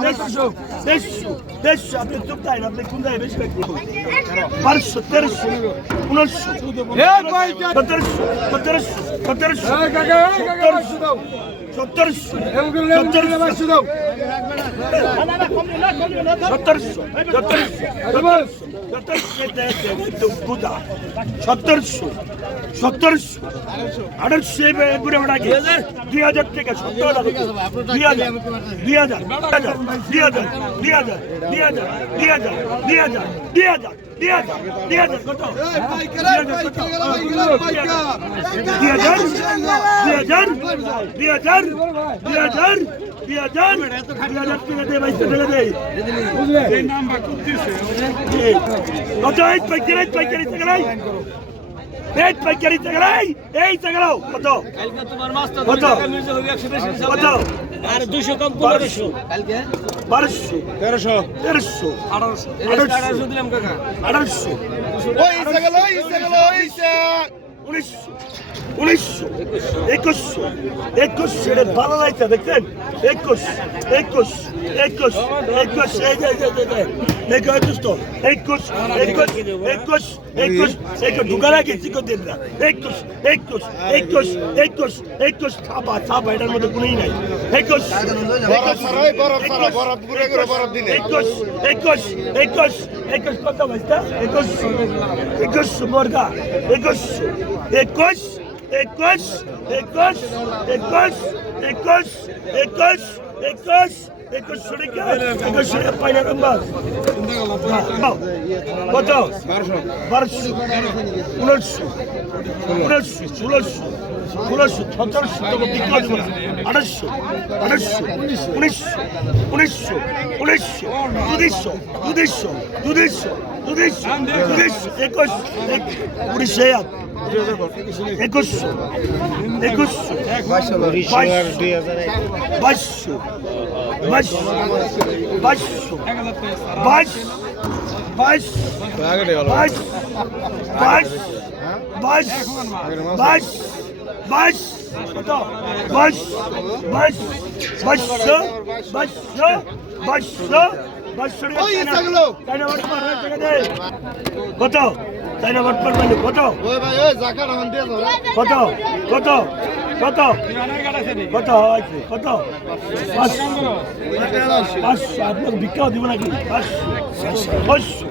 Deixa o jogo, deixa o jogo, deixa o jogo. Abre tudo daí, abre tudo daí, deixa o Barço, terço, unoço. Terço, terço, terço, terço. দুই হাজার থেকে সত্তর দুই হাজার দুই হাজার দুই হাজার দুই হাজার দুই হাজার দুই হাজার দুই হাজার দুই হাজার দুই হাজার দুই হাজার দুই হাজার দুই হাজার দুই হাজার পেট পাইকারি চাকরাই এই চাকরাও কত কত কত আর দুশো কম পনেরোশো কালকে বারোশো। তেরোশো। তেরোশো। আঠারোশো। আঠারোশো। দিলাম কাকা। আঠারোশো। উনিশশো উনিশশো একুশশো একুশশো এটা ভালো লাগছে দেখছেন একুশ একুশ একুশ একুশ একুশ তো একুশ একুশ একুশ একুশ একুশ ঢুকার আগে চিকন দিন না একুশ একুশ একুশ একুশ একুশ ছাপা ছাপা এটার মধ্যে কোনোই নাই একুশ একুশ একুশ একুশ একুশ কত বাজতা একুশ একুশ মুরগা একুশ একুশ একুশ একুশ একুশ একুশ একুশ একুশ একুশ শরিকা একুশ শরিকা পাইনা নাম্বার কত? বারোশো পনেরোশো পনেরোশো ষোলোশো ষোলোশো সতেরোশো তোকে বিক্রি দেবো না আঠাশশো আঠাশশো, উনিশশো উনিশশো উনিশশো দুদিশশো দুদিশশো দুদিশশো দুদিশশো দুদিশশো উনিশশো এক একুশশো একুশশো বাইশশো কত তাই না বাট পার মানে কত কত কত কত কত আছে কত পাঁচশো আপনাকে ভিক্ষাও দিব নাকি পাঁচশো ছশো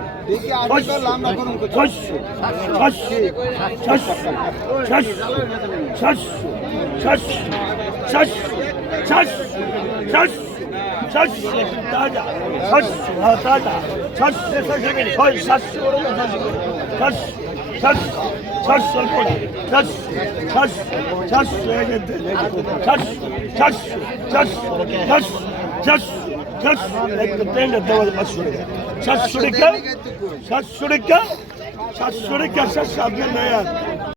ঠাস ঠাস ঠাস অল্প ঠাস ঠাস ঠাস হয়ে গেছে ঠাস ঠাস ঠাস ঠাস ঠাস ঠাস একটা ট্রেনের দেওয়াল পাঁচশো টাকা সাতশো টাকা সাতশো টাকা সাতশো টাকা সাতশো আপনার নয়